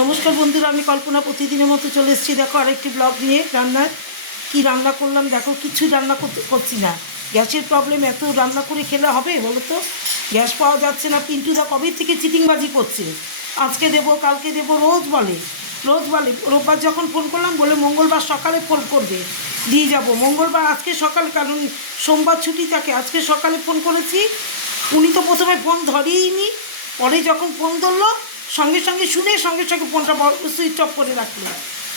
নমস্কার বন্ধুরা, আমি কল্পনা প্রতিদিনের মতো চলে এসেছি। দেখো আরেকটি ব্লগ নিয়ে। রান্নার কি রান্না করলাম দেখো। কিছু রান্না করছি না, গ্যাসের প্রবলেম। এত রান্না করে খেলে হবে বলো তো? গ্যাস পাওয়া যাচ্ছে না। পিন্টুদা কবে থেকে চিটিংবাজি করছে, আজকে দেবো কালকে দেবো, রোজ বলে। রোববার যখন ফোন করলাম বলে মঙ্গলবার সকালে ফোন করবে, দিয়ে যাব মঙ্গলবার। আজকে সকাল, কারণ সোমবার ছুটি থাকে, আজকে সকালে ফোন করেছি। উনি তো প্রথমে ফোন ধরিয়েইনি, পরে যখন ফোন ধরলো সঙ্গে সঙ্গে শুনে সঙ্গে সঙ্গে ফোনটা সুইচ অফ করে রাখলো।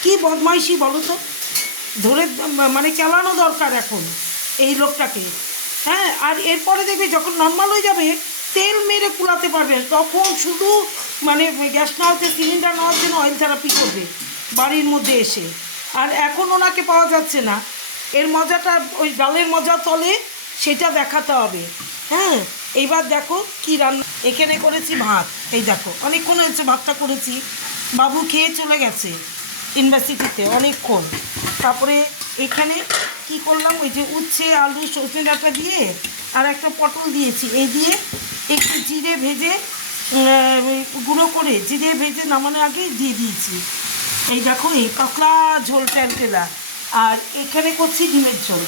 কী বদমাইশি বলো তো, ধরে মানে চালানো দরকার এখন এই লোকটাকে। হ্যাঁ, আর এরপরে দেখবে যখন নর্মাল হয়ে যাবে তেল মেরে কুলাতে পারবে, তখন শুধু মানে গ্যাস নেওয়াতে, সিলিন্ডার নেওয়ার জন্য অয়েল থেরাপি করবে বাড়ির মধ্যে এসে। আর এখন ওনাকে পাওয়া যাচ্ছে না। এর মজাটা ওই ডালের মজা তলে, সেটা দেখাতে হবে। হ্যাঁ, এইবার দেখো কি রান্না। এখানে করেছি ভাত, এই দেখো অনেকক্ষণ হয়েছে ভাতটা করেছি। বাবু খেয়ে চলে গেছে ইউনিভার্সিটিতে অনেকক্ষণ। তারপরে এখানে কি করলাম, ওই যে উচ্ছে আলু সজনে ডাঁটা দিয়ে আর একটা পটল দিয়েছি। এই দিয়ে একটু জিরে ভেজে গুঁড়ো করে জিরে ভেজে নামানোর আগে দিয়ে দিয়েছি। এই দেখো এই পাতলা ঝোল টেলটেলা। আর এখানে করছি ডিমের ঝোল।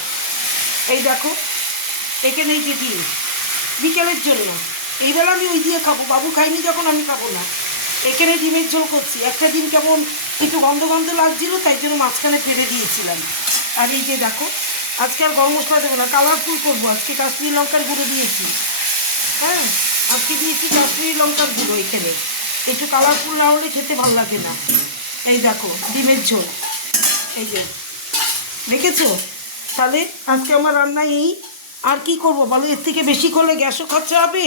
এই দেখো এখানে এই যে ডিম বিকেলের জন্য, এইবেলা আমি ওই দিয়ে খাবো, বাবু খাইনি যখন আমি খাবো না। এখানে ডিমের ঝোল করছি। একটা ডিম কেমন একটু গন্ধ গন্ধ লাগছিল, তাই জন্য মাঝখানে ফেলে দিয়েছিলাম। আর এই যে দেখো আজকে আর গরম মশলা দেবো না, কালারফুল করবো। আজকে কাশ্মীরি লঙ্কার গুঁড়ো দিয়েছি। হ্যাঁ, আজকে দিয়েছি কাশ্মীরি লঙ্কার গুঁড়ো। এখানে একটু কালারফুল না হলে খেতে ভালো লাগে না। এই দেখো ডিমের ঝোল, এই যে দেখেছো। তাহলে আজকে আমার রান্না এই। আর কি করবো বলো, এর থেকে বেশি করলে গ্যাসও খরচা হবে,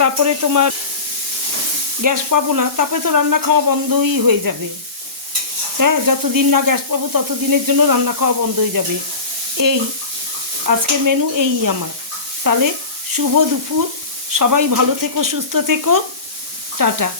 তারপরে তোমার গ্যাস পাবো না, তারপরে তো রান্না খাওয়া বন্ধই হয়ে যাবে। হ্যাঁ, যতদিন না গ্যাস পাবো ততদিনের জন্য রান্না খাওয়া বন্ধ হয়ে যাবে। এই আজকের মেনু এই আমার। তাহলে শুভ দুপুর, সবাই ভালো থেকো, সুস্থ থেকো, টাটা।